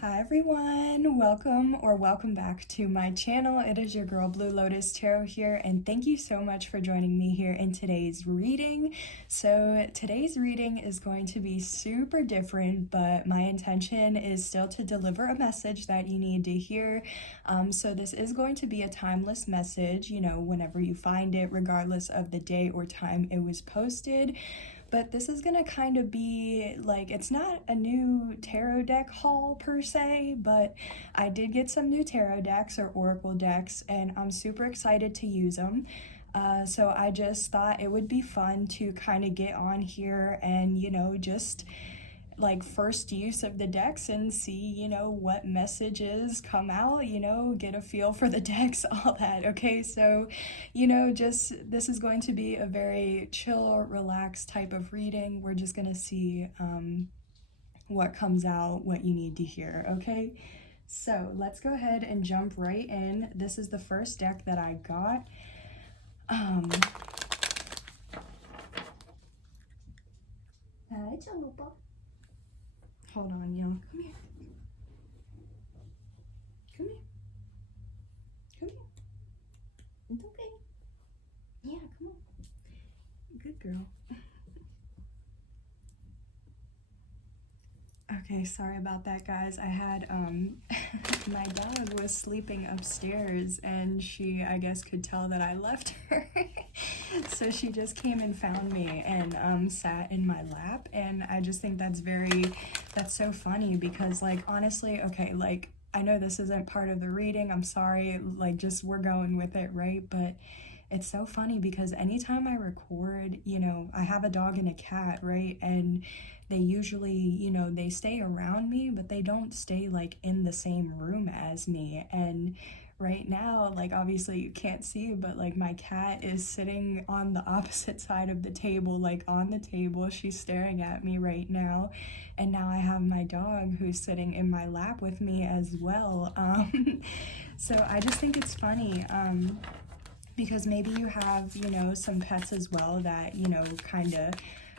Hi everyone, welcome back to my channel. It is your girl Blue Lotus Tarot here, and thank you so much for joining me here in today's reading. So today's reading is going to be super different, but my intention is still to deliver a message that you need to hear. So this is going to be a timeless message, you know, whenever you find it, regardless of the day or time it was posted. But this is gonna kind of be like, it's not a new tarot deck haul per se, but I did get some new tarot decks or oracle decks, and I'm super excited to use them. So I just thought it would be fun to kind of get on here and, you know, just like first use of the decks and see, you know, what messages come out, you know, get a feel for the decks, all that. Okay, so, you know, just this is going to be a very chill, relaxed type of reading. We're just gonna see what comes out, what you need to hear. Okay, so let's go ahead and jump right in. This is the first deck that I got. Hi, Chalupa. Hold on, y'all. Come here. Come here. Come here. It's okay. Yeah, come on. Good girl. Okay, sorry about that, guys. I had, my dog was sleeping upstairs, and she, I guess, could tell that I left her. So she just came and found me and sat in my lap, and I just think that's so funny because, like, honestly, okay, like, I know this isn't part of the reading, I'm sorry, like, just we're going with it, right? But it's so funny because anytime I record, you know, I have a dog and a cat, right? And they usually, you know, they stay around me, but they don't stay like in the same room as me. And right now, like, obviously you can't see, but like my cat is sitting on the opposite side of the table, like on the table. She's staring at me right now. And now I have my dog who's sitting in my lap with me as well. So I just think it's funny. Because maybe you have, you know, some pets as well that, you know, kind of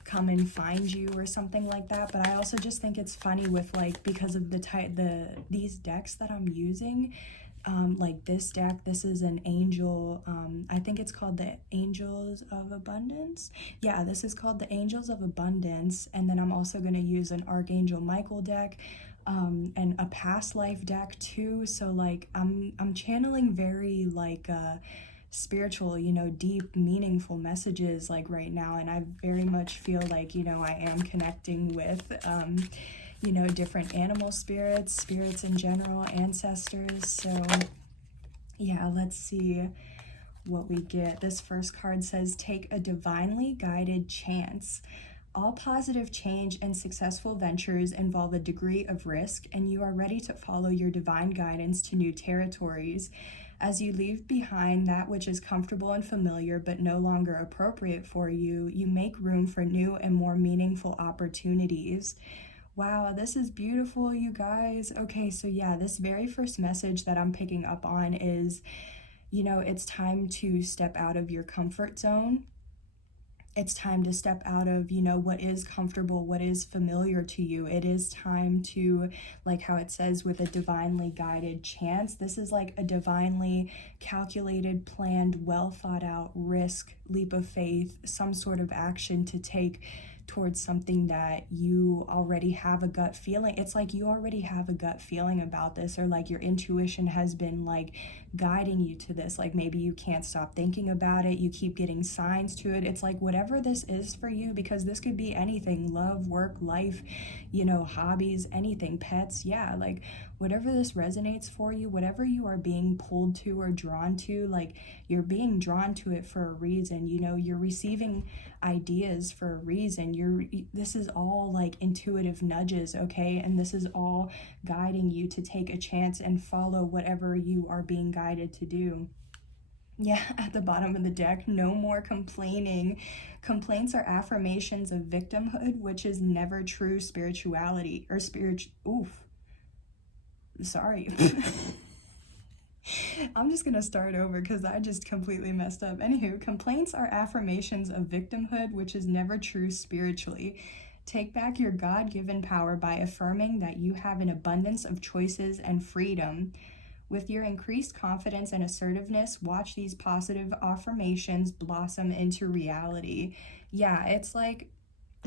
come and find you or something like that. But I also just think it's funny with, like, because of these decks that I'm using, like this deck, this is an angel, I think it's called the Angels of Abundance. Yeah, this is called the Angels of Abundance. And then I'm also going to use an Archangel Michael deck, and a past life deck too. So like I'm channeling very like spiritual, you know, deep, meaningful messages like right now, and I very much feel like, you know, I am connecting with you know, different animal spirits in general, ancestors. So yeah, let's see what we get. This first card says, take a divinely guided chance. All positive change and successful ventures involve a degree of risk, and you are ready to follow your divine guidance to new territories. As you leave behind that which is comfortable and familiar but no longer appropriate for you, you make room for new and more meaningful opportunities. Wow, this is beautiful, you guys. Okay, so yeah, this very first message that I'm picking up on is, you know, it's time to step out of your comfort zone. It's time to step out of, you know, what is comfortable, what is familiar to you. It is time to, like how it says, with a divinely guided chance. This is like a divinely calculated, planned, well thought out risk, leap of faith, some sort of action to take towards something that you already have a gut feeling. It's like you already have a gut feeling about this, or like your intuition has been like guiding you to this. Like maybe you can't stop thinking about it, you keep getting signs to it. It's like whatever this is for you, because this could be anything: love, work, life, you know, hobbies, anything, pets. Yeah, like whatever this resonates for you, whatever you are being pulled to or drawn to, like you're being drawn to it for a reason. You know, you're receiving ideas for a reason. This is all like intuitive nudges, okay? And this is all guiding you to take a chance and follow whatever you are being guided to do. Yeah, at the bottom of the deck, no more complaining. Complaints are affirmations of victimhood, which is never true spirituality or sorry. I'm just gonna start over because I just completely messed up. Anywho, complaints are affirmations of victimhood, which is never true spiritually. Take back your God-given power by affirming that you have an abundance of choices and freedom. With your increased confidence and assertiveness, watch these positive affirmations blossom into reality. Yeah, it's like,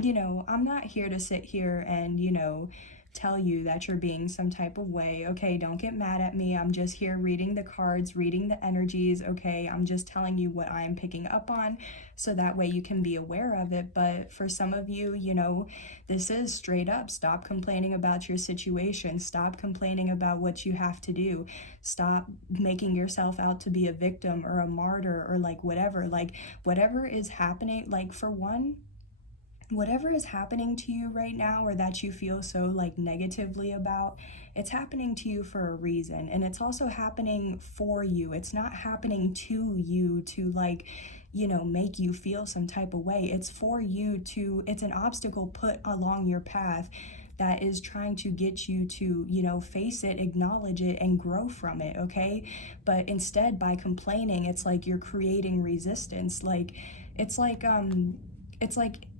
you know, I'm not here to sit here and, you know, tell you that you're being some type of way. Okay, don't get mad at me. I'm just here reading the cards, reading the energies. Okay, I'm just telling you what I'm picking up on so that way you can be aware of it. But for some of you, you know, this is straight up. Stop complaining about your situation. Stop complaining about what you have to do. Stop making yourself out to be a victim or a martyr or like whatever. Like whatever is happening, like for one, whatever is happening to you right now or that you feel so like negatively about, it's happening to you for a reason, and it's also happening for you. It's not happening to you to like, you know, make you feel some type of way. It's for you to, it's an obstacle put along your path that is trying to get you to, you know, face it, acknowledge it, and grow from it, okay? But instead, by complaining, it's like you're creating resistance. Like, it's like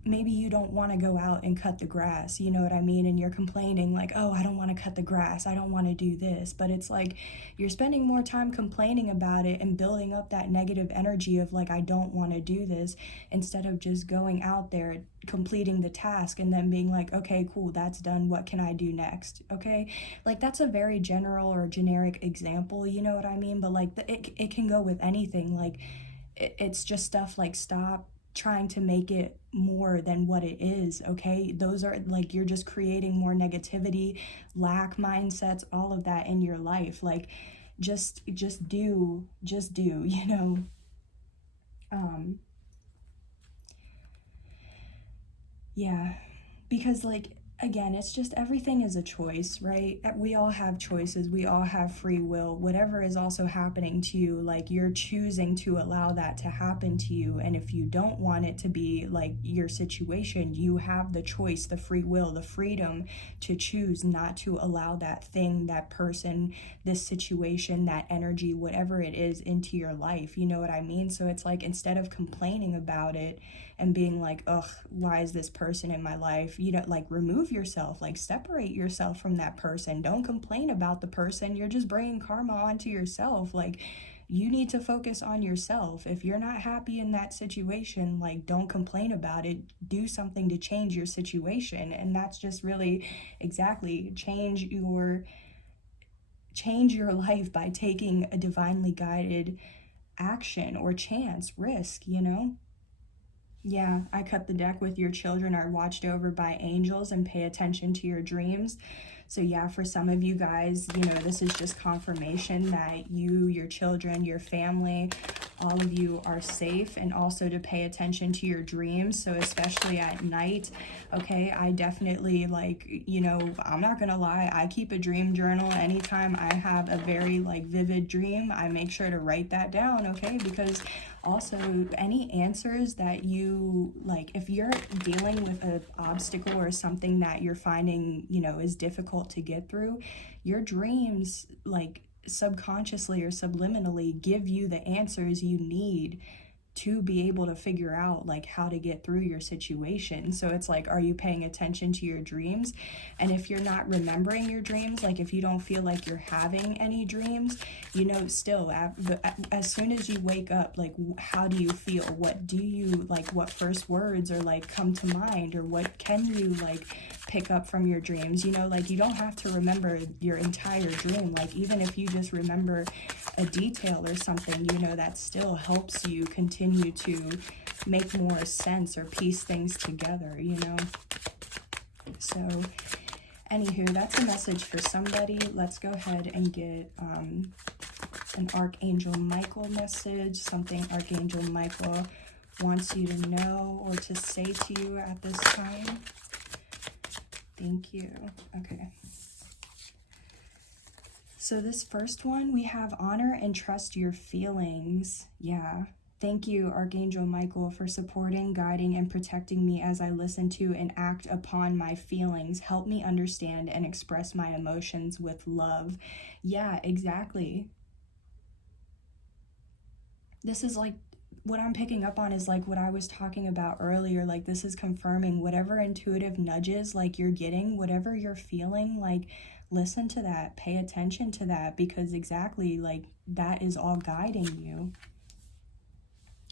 maybe you don't want to go out and cut the grass, you know what I mean? And you're complaining like, oh, I don't want to cut the grass, I don't want to do this. But it's like you're spending more time complaining about it and building up that negative energy of like, I don't want to do this, instead of just going out there, completing the task, and then being like, okay, cool, that's done, what can I do next? Okay, like that's a very general or generic example, you know what I mean? But like it can go with anything. Like it's just stuff like, stop trying to make it more than what it is, okay? Those are like, you're just creating more negativity, lack mindsets, all of that in your life. Like just do, you know? Yeah, because like, again, it's just, everything is a choice, right? We all have choices, we all have free will. Whatever is also happening to you, like you're choosing to allow that to happen to you. And if you don't want it to be like your situation, you have the choice, the free will, the freedom to choose not to allow that thing, that person, this situation, that energy, whatever it is, into your life. You know what I mean? So it's like, instead of complaining about it and being like, ugh, why is this person in my life? You know, like remove yourself, like separate yourself from that person. Don't complain about the person. You're just bringing karma onto yourself. Like you need to focus on yourself. If you're not happy in that situation, like don't complain about it. Do something to change your situation. And that's just really exactly, change your life by taking a divinely guided action or chance, risk, you know? Yeah, I cut the deck with your children are watched over by angels and pay attention to your dreams. So yeah, for some of you guys, you know, this is just confirmation that you, your children, your family, all of you are safe, and also to pay attention to your dreams. So especially at night, okay, I definitely, like, you know, I'm not gonna lie, I keep a dream journal. Anytime I have a very like vivid dream, I make sure to write that down, okay? Because also any answers that you like, if you're dealing with an obstacle or something that you're finding, you know, is difficult to get through, your dreams like subconsciously or subliminally give you the answers you need to be able to figure out like how to get through your situation. So it's like, are you paying attention to your dreams? And if you're not remembering your dreams, like if you don't feel like you're having any dreams, you know, still as soon as you wake up, like how do you feel? What do you like, what first words are like come to mind, or what can you like pick up from your dreams? You know, like you don't have to remember your entire dream. Like even if you just remember a detail or something, you know, that still helps you continue to make more sense or piece things together, you know? So anywho, that's a message for somebody. Let's go ahead and get an Archangel Michael message, something Archangel Michael wants you to know or to say to you at this time. Thank you. Okay. So this first one, we have honor and trust your feelings. Yeah. Thank you, Archangel Michael, for supporting, guiding, and protecting me as I listen to and act upon my feelings. Help me understand and express my emotions with love. Yeah, exactly. This is like what I'm picking up on is like what I was talking about earlier. Like, this is confirming whatever intuitive nudges like you're getting, whatever you're feeling, like listen to that, pay attention to that, because exactly like that is all guiding you.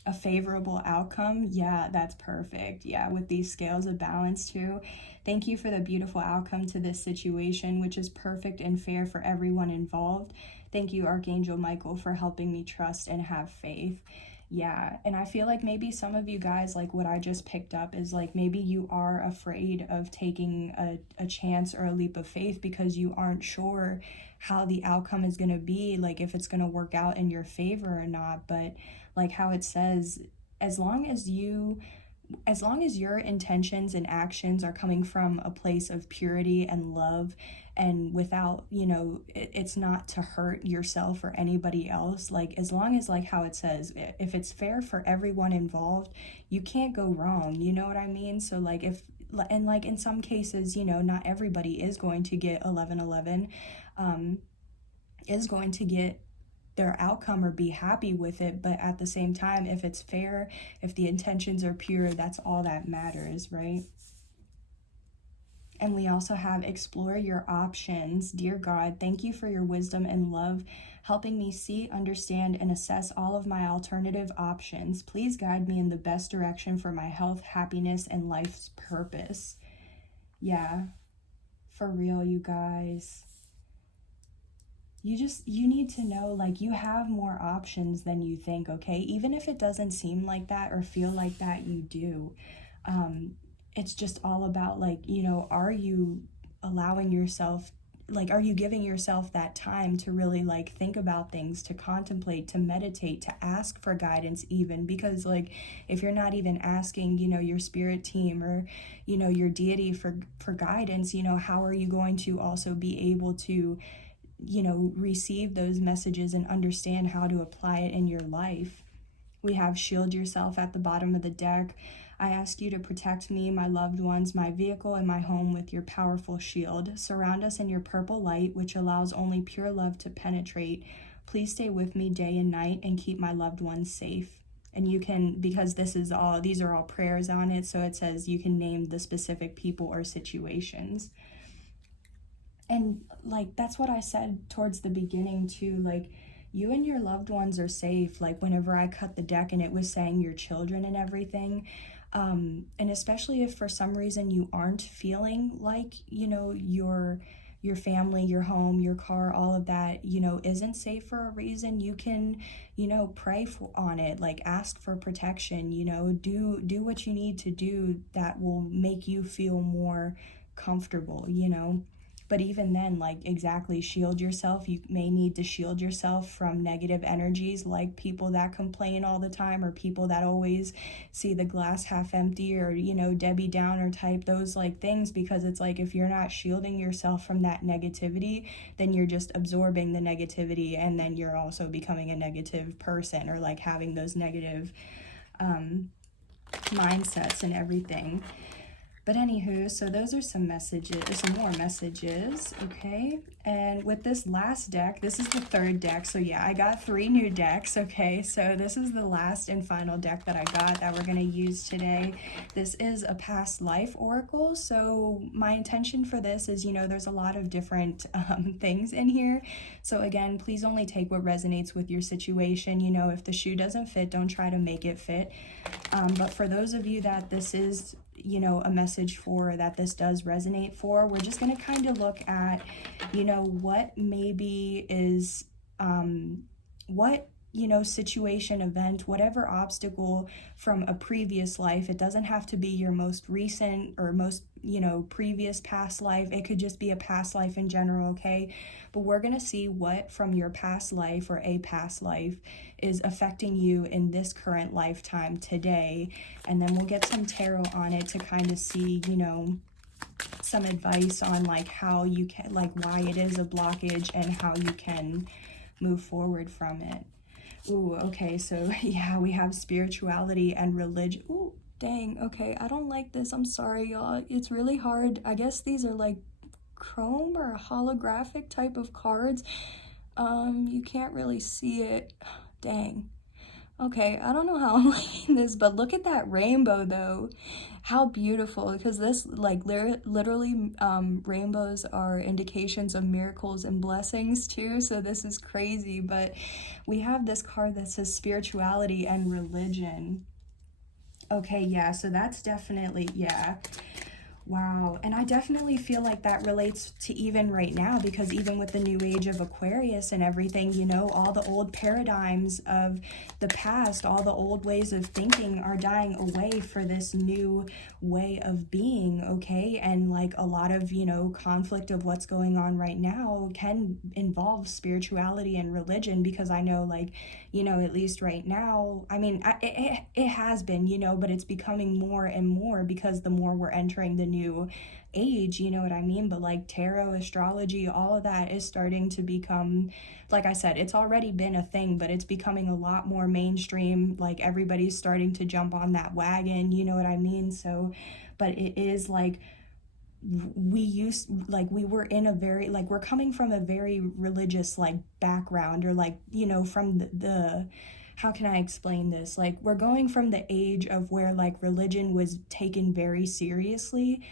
A favorable outcome, yeah, that's perfect. Yeah, with these scales of balance too. Thank you for the beautiful outcome to this situation, which is perfect and fair for everyone involved. Thank you, Archangel Michael, for helping me trust and have faith. Yeah, and I feel like maybe some of you guys, like what I just picked up is like maybe you are afraid of taking a chance or a leap of faith because you aren't sure how the outcome is going to be, like if it's going to work out in your favor or not. But like how it says, as long as your intentions and actions are coming from a place of purity and love, and without, you know, it's not to hurt yourself or anybody else, like as long as, like how it says, if it's fair for everyone involved, you can't go wrong, you know what I mean? So like and like in some cases, you know, not everybody is going to get 1111, is going to get their outcome or be happy with it, but at the same time, if it's fair, if the intentions are pure, that's all that matters, right? And we also have explore your options. Dear God, thank you for your wisdom and love, helping me see, understand, and assess all of my alternative options. Please guide me in the best direction for my health, happiness, and life's purpose. Yeah, for real, you guys. You need to know, like, you have more options than you think, okay? Even if it doesn't seem like that or feel like that, you do. It's just all about, like, you know, are you allowing yourself, like, are you giving yourself that time to really, like, think about things, to contemplate, to meditate, to ask for guidance even? Because, like, if you're not even asking, you know, your spirit team or, you know, your deity for guidance, you know, how are you going to also be able to, you know, receive those messages and understand how to apply it in your life? We have shield yourself at the bottom of the deck. I ask you to protect me, my loved ones, my vehicle, and my home with your powerful shield. Surround us in your purple light, which allows only pure love to penetrate. Please stay with me day and night and keep my loved ones safe. And you can, because these are all prayers on it, so it says you can name the specific people or situations. And like, that's what I said towards the beginning too, like, you and your loved ones are safe. Like, whenever I cut the deck and it was saying your children and everything, and especially if for some reason you aren't feeling like, you know, your family, your home, your car, all of that, you know, isn't safe for a reason, you can, you know, pray on it, like ask for protection, you know, do what you need to do that will make you feel more comfortable, you know. But even then, like, exactly, shield yourself. You may need to shield yourself from negative energies, like people that complain all the time, or people that always see the glass half empty, or, you know, Debbie Downer type, those like things, because it's like, if you're not shielding yourself from that negativity, then you're just absorbing the negativity, and then you're also becoming a negative person, or like having those negative mindsets and everything. But anywho, so those are some more messages, okay? And with this last deck, this is the third deck. So yeah, I got 3 new decks, okay? So this is the last and final deck that I got that we're gonna use today. This is a past life oracle. So my intention for this is, you know, there's a lot of different things in here. So again, please only take what resonates with your situation. You know, if the shoe doesn't fit, don't try to make it fit. But for those of you that this is, you know, a message for, that this does resonate for, we're just going to kind of look at, you know, what maybe is, what, you know, situation, event, whatever obstacle from a previous life. It doesn't have to be your most recent or most, you know, previous past life. It could just be a past life in general, okay? But we're going to see what from your past life or a past life is affecting you in this current lifetime today. And then we'll get some tarot on it to kind of see, you know, some advice on like how you can, like why it is a blockage and how you can move forward from it. Ooh, okay, so yeah, we have spirituality and religion. Ooh, dang, okay, I don't like this. I'm sorry, y'all. It's really hard. I guess these are like chrome or holographic type of cards. You can't really see it. Dang. Okay, I don't know how I'm liking this, but look at that rainbow though. How beautiful, because this, like, literally, rainbows are indications of miracles and blessings too, so this is crazy. But we have this card that says spirituality and religion. Okay, yeah, so that's definitely, yeah. Wow. And I definitely feel like that relates to even right now, because even with the new age of Aquarius and everything, you know, all the old paradigms of the past, all the old ways of thinking are dying away for this new way of being, okay? And like a lot of, you know, conflict of what's going on right now can involve spirituality and religion, because I know, like, you know, at least right now, I mean, it has been, you know, but it's becoming more and more, because the more we're entering the new age, you know what I mean? But like tarot, astrology, all of that is starting to become, like I said, it's already been a thing, but it's becoming a lot more mainstream. Like everybody's starting to jump on that wagon, you know what I mean? So, but it is like, we were in a very, like, we're coming from a very religious like background, or like, you know, from the how can I explain this? Like, we're going from the age of where like religion was taken very seriously,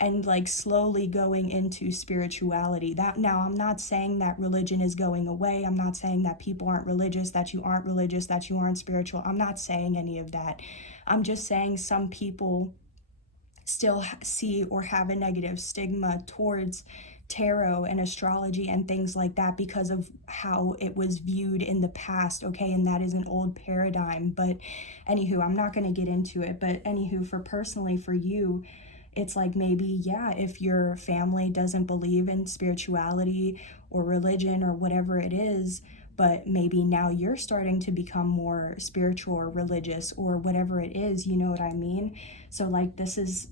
and like slowly going into spirituality. That, now, I'm not saying that religion is going away. I'm not saying that people aren't religious, that you aren't religious, that you aren't spiritual. I'm not saying any of that. I'm just saying some people still see or have a negative stigma towards tarot and astrology and things like that, because of how it was viewed in the past, okay? And that is an old paradigm. But anywho, I'm not going to get into it. But anywho, for personally, for you, it's like, maybe, yeah, if your family doesn't believe in spirituality or religion or whatever it is, but maybe now you're starting to become more spiritual or religious or whatever it is, you know what I mean? So like, this is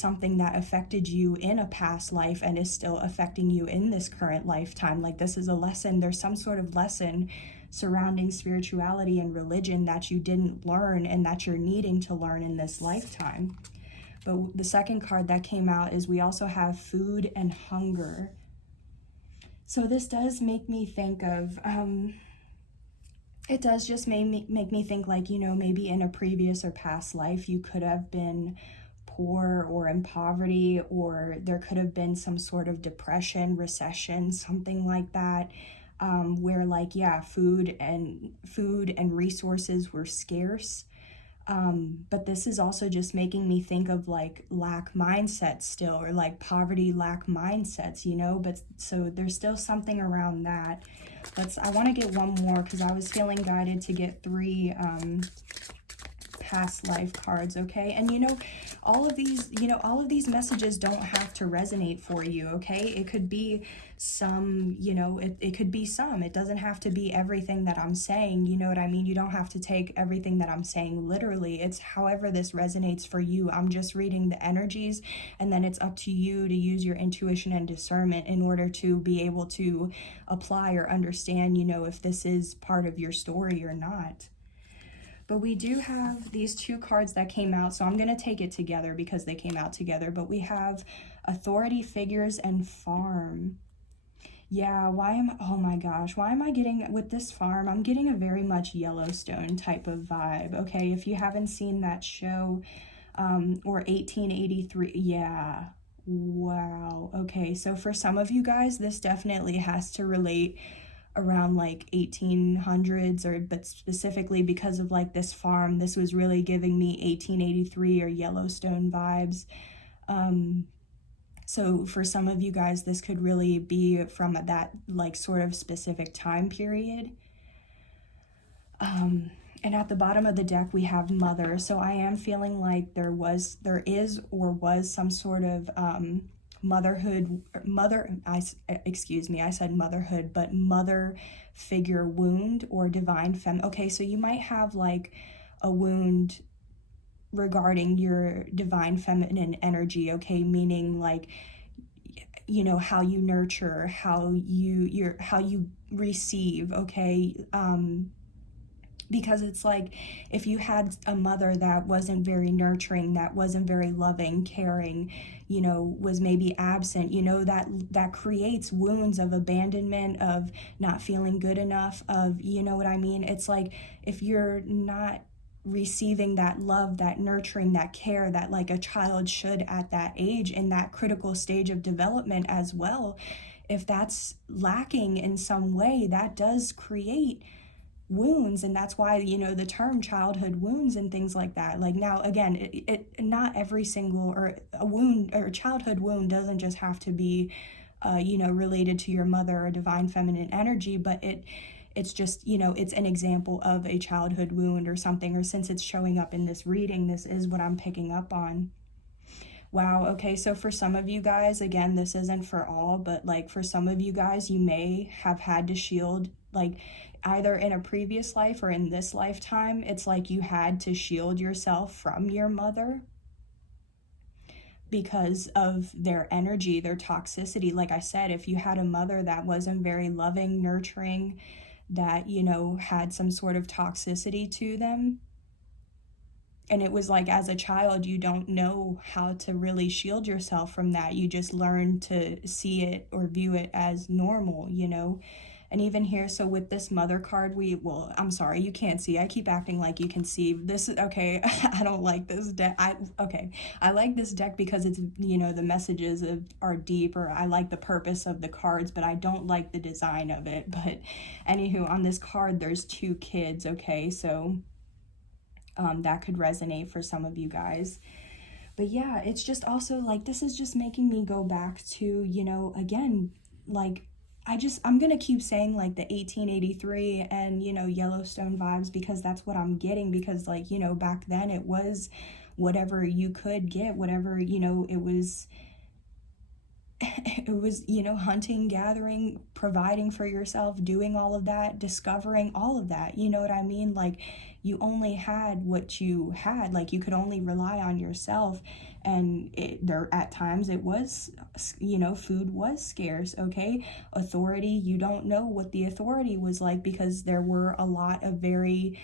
something that affected you in a past life and is still affecting you in this current lifetime. Like, this is a lesson. There's some sort of lesson surrounding spirituality and religion that you didn't learn and that you're needing to learn in this lifetime. But the second card that came out is, we also have food and hunger. So this does make me think of, it does just make me think, like, you know, maybe in a previous or past life you could have been poor or in poverty, or there could have been some sort of depression, recession, something like that, where like, yeah, food and resources were scarce. But this is also just making me think of like lack mindsets still, or like poverty lack mindsets, you know. But so there's still something around that. I want to get one more, because I was feeling guided to get 3 past life cards, okay? And you know, all of these messages don't have to resonate for you, okay? It could be some, you know, it could be some. It doesn't have to be everything that I'm saying, you know what I mean? You don't have to take everything that I'm saying literally. It's however this resonates for you. I'm just reading the energies, and then it's up to you to use your intuition and discernment in order to be able to apply or understand, you know, if this is part of your story or not. But we do have these 2 cards that came out, so I'm going to take it together because they came out together. But we have authority figures and farm. Yeah, oh my gosh, why am I getting, with this farm, I'm getting a very much Yellowstone type of vibe, okay? If you haven't seen that show, or 1883, yeah, wow, okay. So for some of you guys, this definitely has to relate around like 1800s, or but specifically because of like this farm, this was really giving me 1883 or Yellowstone vibes. So for some of you guys, this could really be from that like sort of specific time period. And at the bottom of the deck, we have mother. So I am feeling like there is or was some sort of I said motherhood, but mother figure wound or divine femme. Okay, so you might have like a wound regarding your divine feminine energy, okay, meaning like, you know, how you nurture, how you receive, okay, Because it's like, if you had a mother that wasn't very nurturing, that wasn't very loving, caring, you know, was maybe absent, you know, that creates wounds of abandonment, of not feeling good enough, of, you know what I mean? It's like, if you're not receiving that love, that nurturing, that care that like a child should at that age, in that critical stage of development as well, if that's lacking in some way, that does create wounds. And that's why, you know, the term childhood wounds and things like that. Like, now again, it not every single, or a wound or a childhood wound doesn't just have to be you know, related to your mother or divine feminine energy, but it's just, you know, it's an example of a childhood wound or something. Or since it's showing up in this reading, this is what I'm picking up on. Wow, okay, so for some of you guys, again, this isn't for all, but like for some of you guys, you may have had to shield, like either in a previous life or in this lifetime, it's like you had to shield yourself from your mother because of their energy, their toxicity. Like I said, if you had a mother that wasn't very loving, nurturing, that, you know, had some sort of toxicity to them, and it was like, as a child, you don't know how to really shield yourself from that. You just learn to see it or view it as normal, you know? And even here, so with this mother card, well, I'm sorry, you can't see. I keep acting like you can see. This is, okay, I don't like this deck. I like this deck because it's, you know, the messages are deep, or I like the purpose of the cards, but I don't like the design of it. But anywho, on this card, there's 2 kids, okay? So that could resonate for some of you guys. But yeah, it's just also like, this is just making me go back to, you know, again, like, I'm gonna keep saying like the 1883 and, you know, Yellowstone vibes, because that's what I'm getting. Because like, you know, back then it was whatever you could get, whatever, you know, it was, you know, hunting, gathering, providing for yourself, doing all of that, discovering all of that, you know what I mean? Like, you only had what you had, like you could only rely on yourself. And there at times it was, you know, food was scarce, okay? Authority, you don't know what the authority was like, because there were a lot of very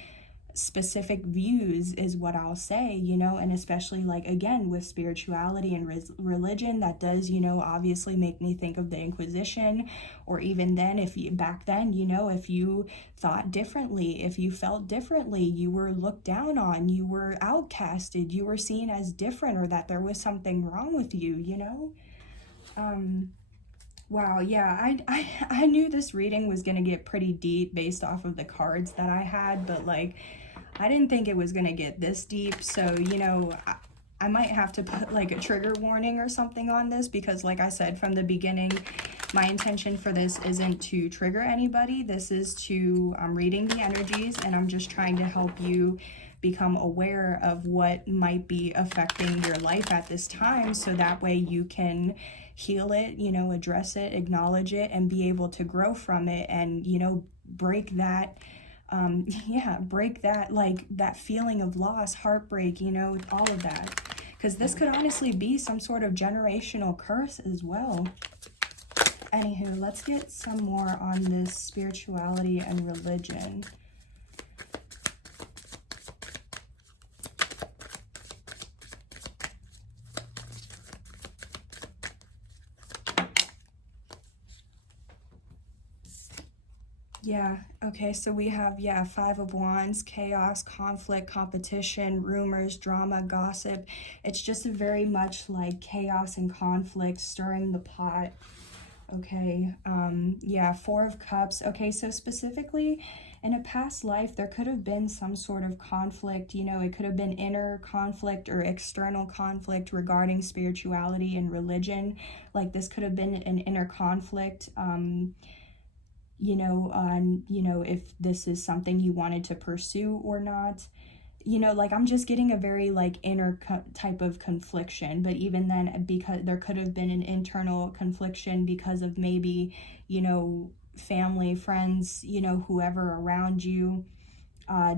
specific views, is what I'll say, you know. And especially like, again, with spirituality and religion, that does, you know, obviously make me think of the Inquisition. Or even then, if you, back then, you know, if you thought differently, if you felt differently, you were looked down on, you were outcasted, you were seen as different, or that there was something wrong with you, you know. Wow, yeah, I knew this reading was gonna get pretty deep based off of the cards that I had, but like, I didn't think it was gonna get this deep. So, you know, I might have to put like a trigger warning or something on this, because like I said from the beginning, my intention for this isn't to trigger anybody. This is to, I'm reading the energies, and I'm just trying to help you become aware of what might be affecting your life at this time, so that way you can heal it, you know, address it, acknowledge it, and be able to grow from it. And, you know, break that break that, like that feeling of loss, heartbreak, you know, all of that, because this could honestly be some sort of generational curse as well. Anywho, let's get some more on this spirituality and religion. Yeah, okay, so we have, yeah, 5 of Wands, chaos, conflict, competition, rumors, drama, gossip. It's just a very much like chaos and conflict, stirring the pot. Okay, yeah, 4 of Cups. Okay, so specifically, in a past life, there could have been some sort of conflict, you know, it could have been inner conflict or external conflict regarding spirituality and religion. Like, this could have been an inner conflict, you know, on, you know, if this is something you wanted to pursue or not. You know, like, I'm just getting a very like inner type of confliction. But even then, because there could have been an internal confliction because of maybe, you know, family, friends, you know, whoever around you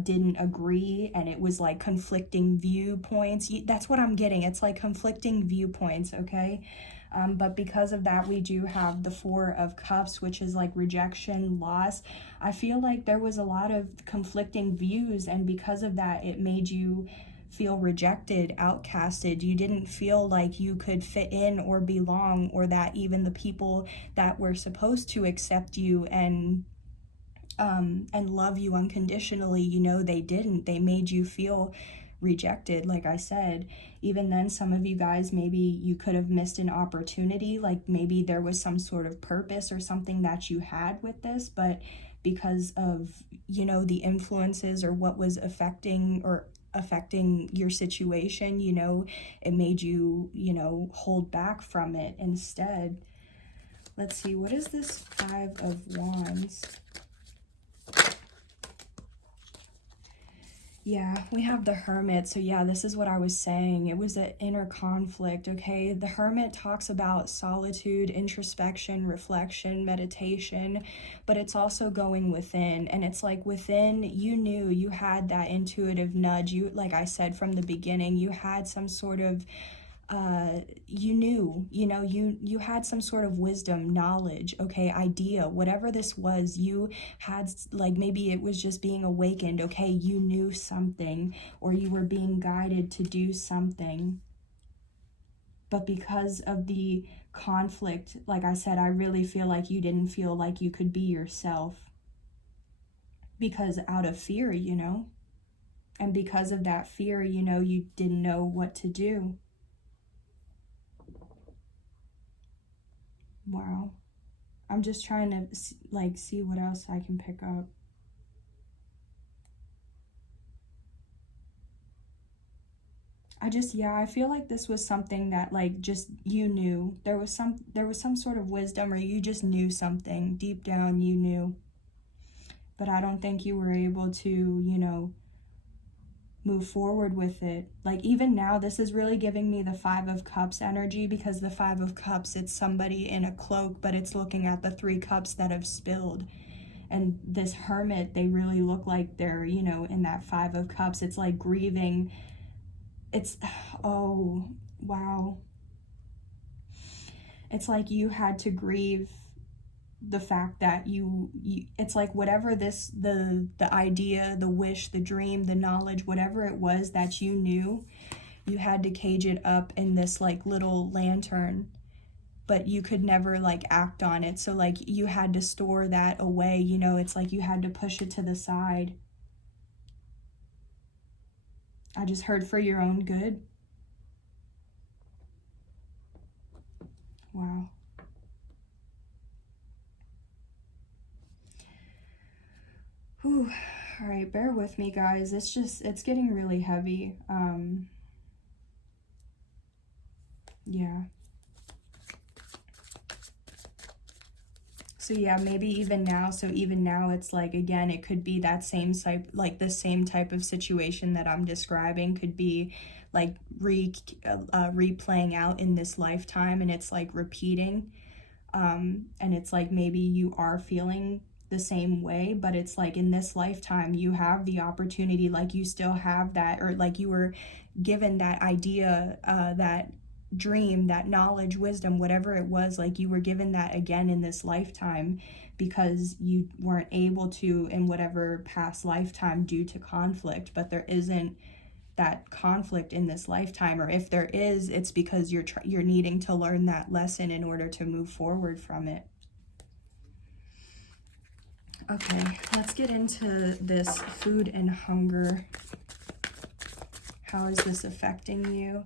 didn't agree, and it was like conflicting viewpoints. That's what I'm getting. It's like conflicting viewpoints, okay? But because of that, we do have the Four of Cups, which is like rejection, loss. I feel like there was a lot of conflicting views, and because of that, it made you feel rejected, outcasted. You didn't feel like you could fit in or belong, or that even the people that were supposed to accept you and love you unconditionally, you know, they didn't. They made you feel rejected, like I said. Even then, some of you guys, maybe you could have missed an opportunity, like maybe there was some sort of purpose or something that you had with this, but because of, you know, the influences or what was affecting your situation, you know, it made you, you know, hold back from it instead. Let's see, what is this Five of Wands? Yeah, we have the Hermit. So yeah, this is what I was saying. It was an inner conflict, okay? The Hermit talks about solitude, introspection, reflection, meditation, but it's also going within. And it's like within, you knew you had that intuitive nudge. You, like I said from the beginning, you had some sort of you knew, you know, you had some sort of wisdom, knowledge, okay, idea, whatever this was, you had, like, maybe it was just being awakened, okay, you knew something, or you were being guided to do something. But because of the conflict, like I said, I really feel like you didn't feel like you could be yourself, because out of fear, you know, and because of that fear, you know, you didn't know what to do. Wow. I'm just trying to like see what else I can pick up. I feel like this was something that like just you knew. There was some sort of wisdom, or you just knew something deep down, you knew. But I don't think you were able to, you know, move forward with it. Like even now, this is really giving me the Five of Cups energy, because the Five of Cups, it's somebody in a cloak, but it's looking at the Three Cups that have spilled. And this Hermit, they really look like they're, you know, in that Five of Cups. It's like grieving. It's, oh, wow. It's like you had to grieve the fact that you it's like whatever this, the idea, the wish, the dream, the knowledge, whatever it was that you knew, you had to cage it up in this like little lantern, but you could never like act on it. So like you had to store that away, you know, it's like you had to push it to the side. I just heard for your own good. Wow. Whew. All right, bear with me, guys. It's getting really heavy. Yeah. So yeah, maybe even now, it's like, again, it could be that same type, like the same type of situation that I'm describing could be like replaying out in this lifetime, and it's like repeating. And it's like maybe you are feeling the same way, but it's like in this lifetime you have the opportunity, like you still have that, or like you were given that idea, that dream, that knowledge, wisdom, whatever it was, like you were given that again in this lifetime, because you weren't able to in whatever past lifetime due to conflict. But there isn't that conflict in this lifetime, or if there is, it's because you're needing to learn that lesson in order to move forward from it. Okay, let's get into this food and hunger. How is this affecting you?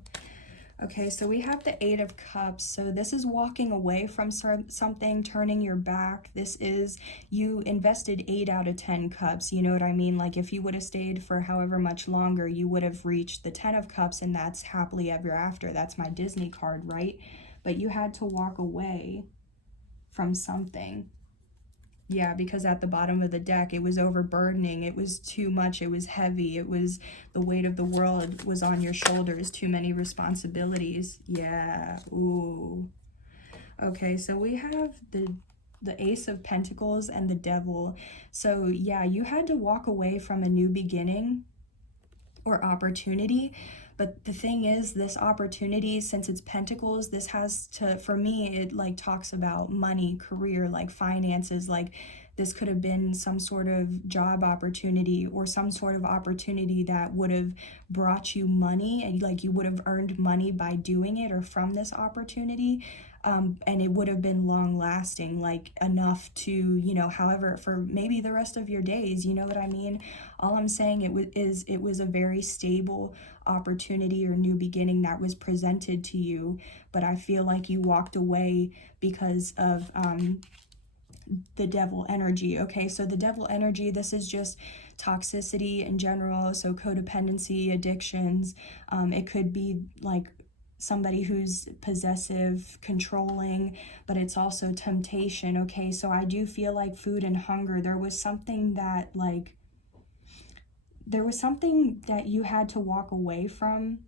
Okay, so we have the Eight of Cups. So this is walking away from something, turning your back. This is, you invested 8 out of 10 cups. You know what I mean? Like if you would have stayed for however much longer, you would have reached the 10 of Cups, and that's happily ever after. That's my Disney card, right? But you had to walk away from something. Yeah, because at the bottom of the deck, it was overburdening. It was too much. It was heavy. It was the weight of the world was on your shoulders. Too many responsibilities. Yeah. Ooh. Okay, so we have the Ace of Pentacles and the Devil. So yeah, you had to walk away from a new beginning, or opportunity. But the thing is, this opportunity, since it's Pentacles, this has to, for me, it like talks about money, career, like finances. Like this could have been some sort of job opportunity or some sort of opportunity that would have brought you money, and like you would have earned money by doing it or from this opportunity. And it would have been long lasting, like enough to, you know, however, for maybe the rest of your days, you know what I mean? All I'm saying it was a very stable opportunity or new beginning that was presented to you, but I feel like you walked away because of the devil energy. Okay, so the devil energy, this is just toxicity in general, so codependency, addictions. It could be like somebody who's possessive, controlling, but it's also temptation. Okay, so I do feel like food and hunger, there was something that you had to walk away from,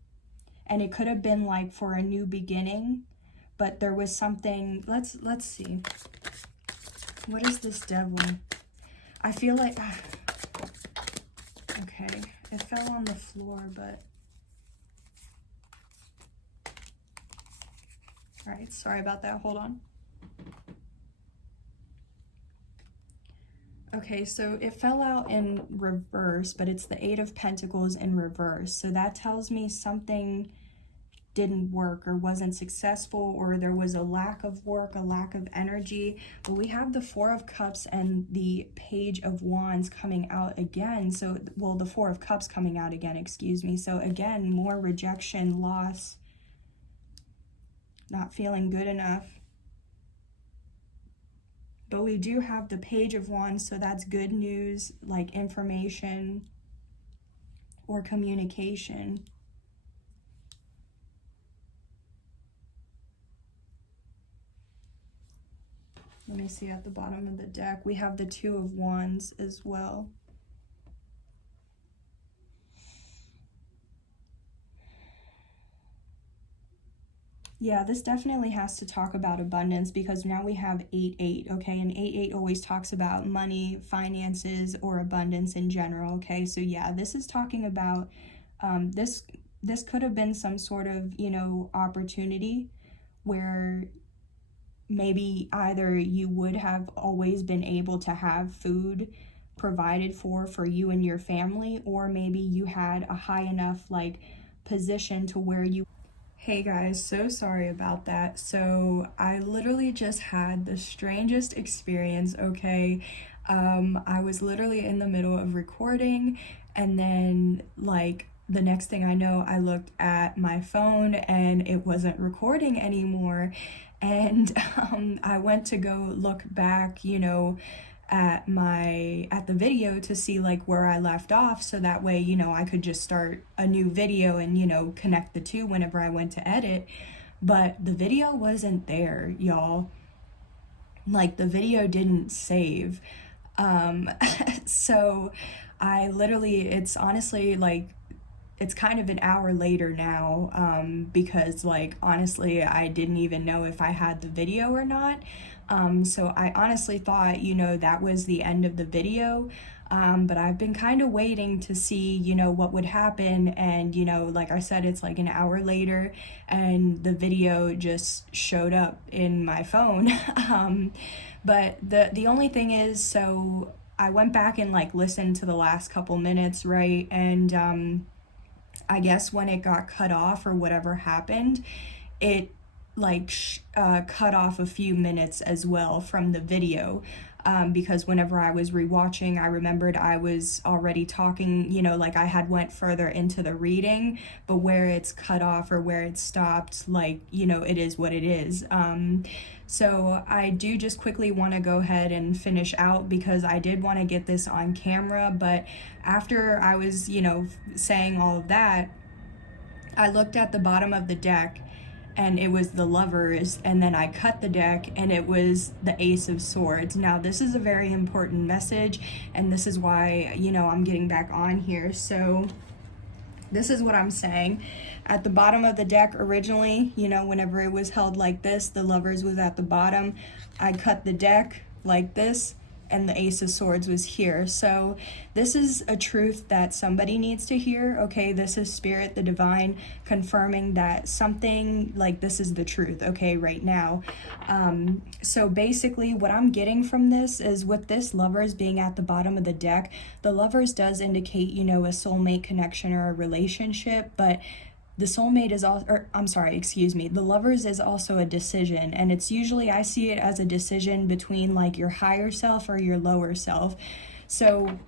and it could have been like for a new beginning, but there was something. Let's see, what is this devil? I feel like okay, it fell on the floor, but all right, sorry about that, hold on. Okay, so it fell out in reverse, but it's the Eight of Pentacles in reverse. So that tells me something didn't work or wasn't successful, or there was a lack of work, a lack of energy. But we have the Four of Cups and the Page of Wands coming out again. So, well, the Four of Cups coming out again, excuse me. So again, more rejection, loss, not feeling good enough. But we do have the Page of Wands, so that's good news, like information or communication. Let me see at the bottom of the deck. We have the Two of Wands as well. Yeah, this definitely has to talk about abundance, because now we have 8-8, okay? And 8-8 always talks about money, finances, or abundance in general, okay? So yeah, this is talking about, this could have been some sort of, you know, opportunity where maybe either you would have always been able to have food provided for you and your family, or maybe you had a high enough like position to where you. Hey guys, so sorry about that. So I literally just had the strangest experience, okay? I was literally in the middle of recording, and then like the next thing I know, I looked at my phone and it wasn't recording anymore. And I went to go look back, you know, at the video to see like where I left off, so that way, you know, I could just start a new video and, you know, connect the two whenever I went to edit. But the video wasn't there, y'all. Like the video didn't save. So I literally, it's honestly like, it's kind of an hour later now, because like honestly I didn't even know if I had the video or not. So I honestly thought, you know, that was the end of the video. But I've been kind of waiting to see, you know, what would happen. And, you know, like I said, it's like an hour later and the video just showed up in my phone. But the only thing is, so I went back and like listened to the last couple minutes, right? And I guess when it got cut off or whatever happened, it like cut off a few minutes as well from the video, because whenever I was rewatching, I remembered I was already talking, you know, like I had went further into the reading, but where it's cut off or where it stopped, like, you know, it is what it is. So I do just quickly want to go ahead and finish out, because I did want to get this on camera. But after I was, you know, saying all of that, I looked at the bottom of the deck and it was the Lovers, and then I cut the deck and it was the Ace of Swords. Now this is a very important message, and this is why, you know, I'm getting back on here. So this is what I'm saying. At the bottom of the deck originally, you know, whenever it was held like this, the Lovers was at the bottom. I cut the deck like this, and the Ace of Swords was here. So this is a truth that somebody needs to hear, okay? This is Spirit, the divine, confirming that something like this is the truth, okay, right now. So basically what I'm getting from this is with this Lovers being at the bottom of the deck, the Lovers does indicate, you know, a soulmate connection or a relationship, but the soulmate is also, or I'm sorry, excuse me, the Lovers is also a decision, and it's usually, I see it as a decision between like your higher self or your lower self. So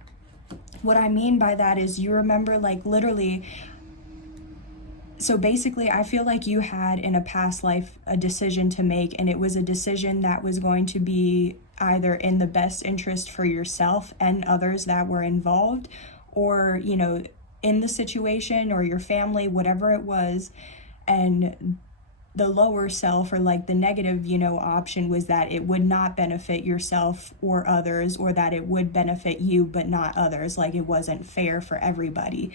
what I mean by that is, you remember, like, literally, so basically I feel like you had in a past life a decision to make, and it was a decision that was going to be either in the best interest for yourself and others that were involved, or, you know, in the situation or your family, whatever it was. And the lower self, or like the negative, you know, option was that it would not benefit yourself or others, or that it would benefit you but not others, like it wasn't fair for everybody.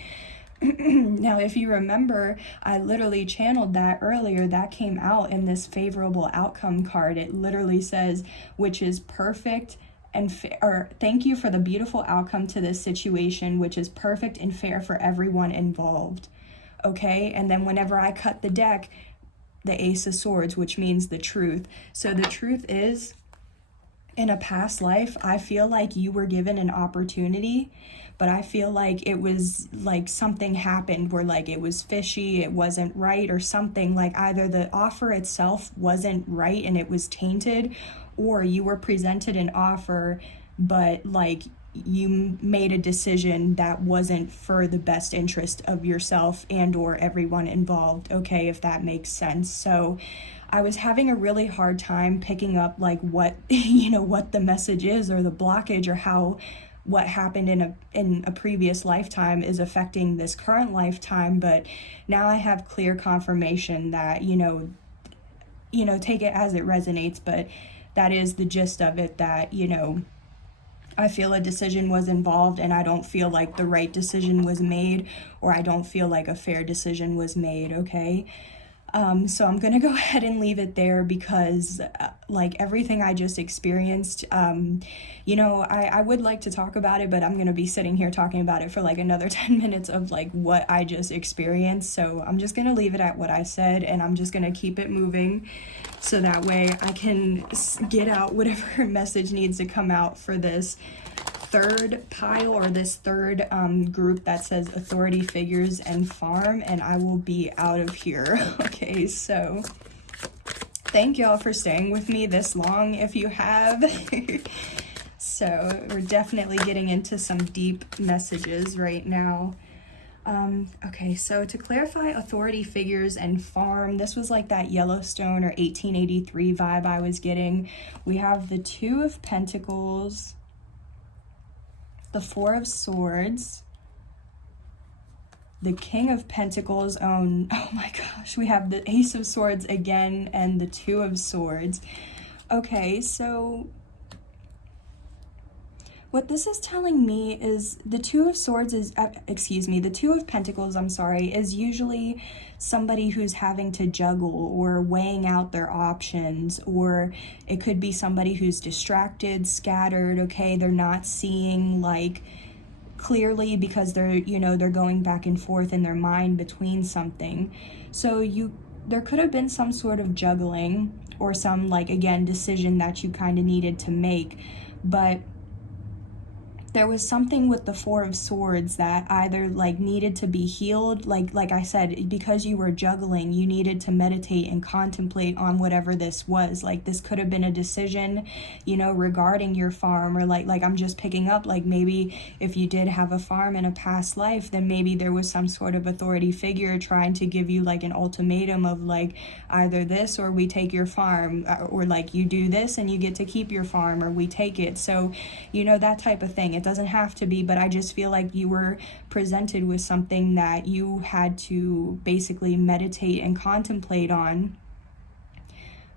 Now, if you remember, I literally channeled that earlier. That came out in this favorable outcome card. It literally says, which is perfect and or thank you for the beautiful outcome to this situation, which is perfect and fair for everyone involved. Okay, and then whenever I cut the deck, the Ace of Swords, which means the truth. So the truth is, in a past life, I feel like you were given an opportunity, but I feel like it was like something happened where like it was fishy, it wasn't right, or something. Like either the offer itself wasn't right and it was tainted, or you were presented an offer, but like you made a decision that wasn't for the best interest of yourself and or everyone involved, okay, if that makes sense. So I was having a really hard time picking up like what, you know, what the message is, or the blockage, or how what happened in a previous lifetime is affecting this current lifetime. But now I have clear confirmation that, you know, take it as it resonates, but that is the gist of it, that, you know, I feel a decision was involved and I don't feel like the right decision was made, or I don't feel like a fair decision was made, okay? So I'm gonna go ahead and leave it there, because like everything I just experienced, you know, I would like to talk about it, but I'm gonna be sitting here talking about it for like another 10 minutes of like what I just experienced. So I'm just gonna leave it at what I said, and I'm just gonna keep it moving, so that way I can get out whatever message needs to come out for this third pile, or this third group that says authority figures and farm, and I will be out of here. Okay, so thank y'all for staying with me this long, if you have. So we're definitely getting into some deep messages right now. Okay, so to clarify authority figures and farm, this was like that Yellowstone or 1883 vibe I was getting. We have the Two of Pentacles, the Four of Swords, the King of Pentacles, oh my gosh, we have the Ace of Swords again, and the Two of Swords. Okay, so what this is telling me is the Two of Swords is, the Two of Pentacles, I'm sorry, is usually somebody who's having to juggle or weighing out their options, or it could be somebody who's distracted, scattered, okay? They're not seeing like clearly, because they're, you know, they're going back and forth in their mind between something. So there could have been some sort of juggling, or some like, again, decision that you kind of needed to make, but there was something with the Four of Swords that either like needed to be healed, like I said, because you were juggling, you needed to meditate and contemplate on whatever this was. Like this could have been a decision, you know, regarding your farm, or like I'm just picking up, like maybe if you did have a farm in a past life, then maybe there was some sort of authority figure trying to give you like an ultimatum of like either this or we take your farm, or like you do this and you get to keep your farm, or we take it. So, you know, that type of thing. It doesn't have to be, but I just feel like you were presented with something that you had to basically meditate and contemplate on.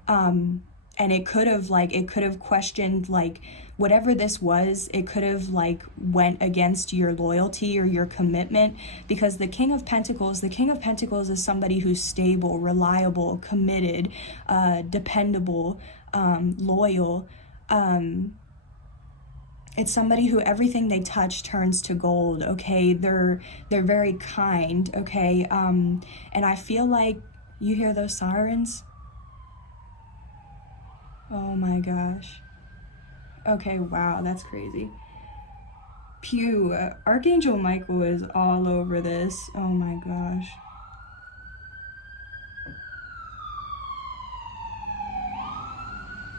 And it could have questioned, like, whatever this was, it could have like went against your loyalty or your commitment, because the King of Pentacles is somebody who's stable, reliable, committed, dependable, loyal, it's somebody who everything they touch turns to gold, okay? They're very kind, okay? And I feel like, you hear those sirens? Oh my gosh. Okay, wow, that's crazy. Pew, Archangel Michael is all over this. Oh my gosh.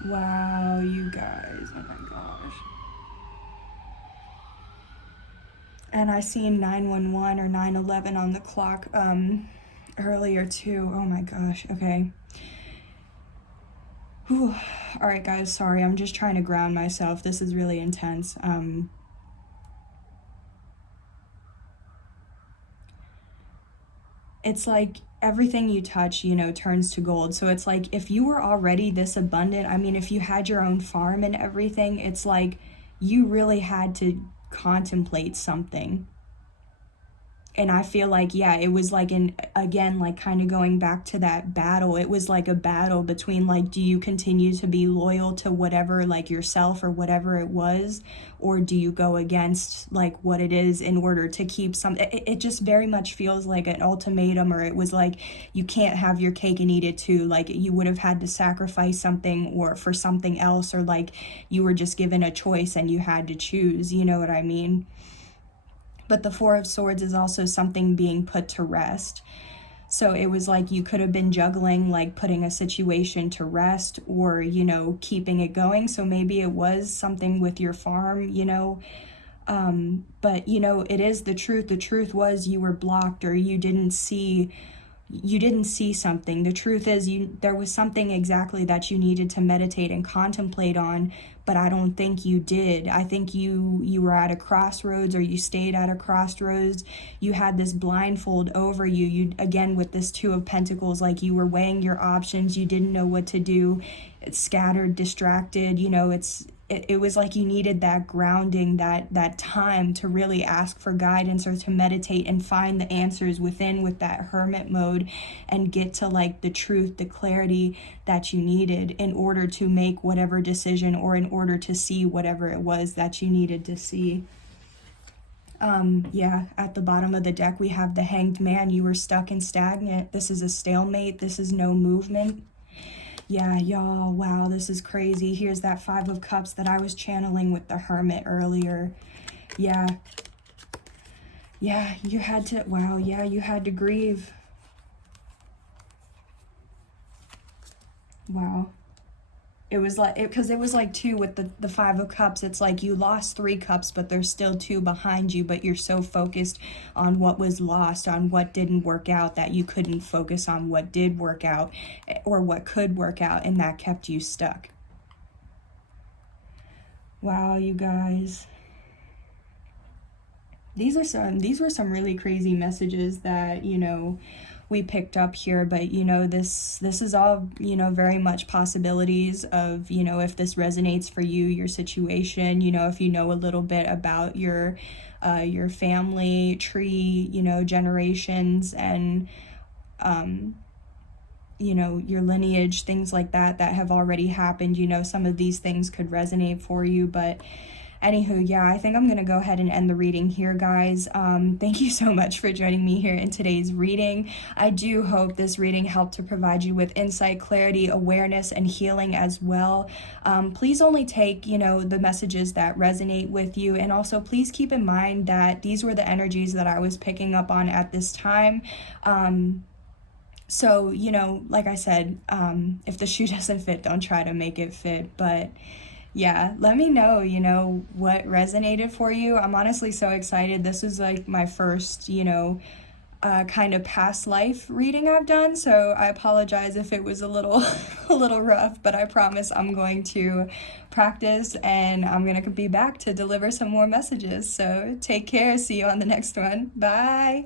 Wow, you guys, oh my gosh. And I seen 911 or 911 on the clock earlier too. Oh my gosh, okay. Whew. All right, guys, sorry, I'm just trying to ground myself. This is really intense. It's like everything you touch, you know, turns to gold. So it's like if you were already this abundant, I mean, if you had your own farm and everything, it's like you really had to contemplate something. And I feel like, yeah, it was like, again, like kind of going back to that battle. It was like a battle between like, do you continue to be loyal to whatever, like yourself or whatever it was, or do you go against like what it is in order to keep some, it just very much feels like an ultimatum, or it was like, you can't have your cake and eat it too. Like you would have had to sacrifice something or for something else, or like you were just given a choice and you had to choose, you know what I mean? But the Four of Swords is also something being put to rest. So it was like you could have been juggling, like putting a situation to rest or, you know, keeping it going. So maybe it was something with your farm, you know. But, you know, it is the truth. The truth was you were blocked, or you didn't see something. The truth is there was something exactly that you needed to meditate and contemplate on, but I don't think you did. I think you were at a crossroads, or you stayed at a crossroads. You had this blindfold over you. You, again, with this Two of Pentacles, like you were weighing your options. You didn't know what to do. It's scattered, distracted, you know, it was like you needed that grounding, that time to really ask for guidance or to meditate and find the answers within with that hermit mode and get to like the truth, the clarity that you needed in order to make whatever decision, or in order to see whatever it was that you needed to see. Yeah, at the bottom of the deck, we have the Hanged Man. You were stuck and stagnant. This is a stalemate. This is no movement. Yeah, y'all, wow, this is crazy. Here's that Five of Cups that I was channeling with the Hermit earlier. Yeah. Yeah, you had to, wow, yeah, you had to grieve. Wow. It was like, because it was like two with the Five of Cups. It's like you lost 3 cups, but there's still 2 behind you, but you're so focused on what was lost, on what didn't work out, that you couldn't focus on what did work out or what could work out, and that kept you stuck. Wow, you guys. These were some really crazy messages that, you know, we picked up here, but you know, this is all, you know, very much possibilities of, you know, if this resonates for you, your situation, you know, if you know a little bit about your family tree, you know, generations, and you know, your lineage, things like that have already happened, you know, some of these things could resonate for you. But anywho, yeah, I think I'm going to go ahead and end the reading here, guys. Thank you so much for joining me here in today's reading. I do hope this reading helped to provide you with insight, clarity, awareness, and healing as well. Please only take, you know, the messages that resonate with you. And also, please keep in mind that these were the energies that I was picking up on at this time. So, you know, like I said, if the shoe doesn't fit, don't try to make it fit. But yeah, let me know, you know, what resonated for you. I'm honestly so excited. This is like my first, you know, kind of past life reading I've done. So I apologize if it was a little rough, but I promise I'm going to practice and I'm going to be back to deliver some more messages. So take care. See you on the next one. Bye.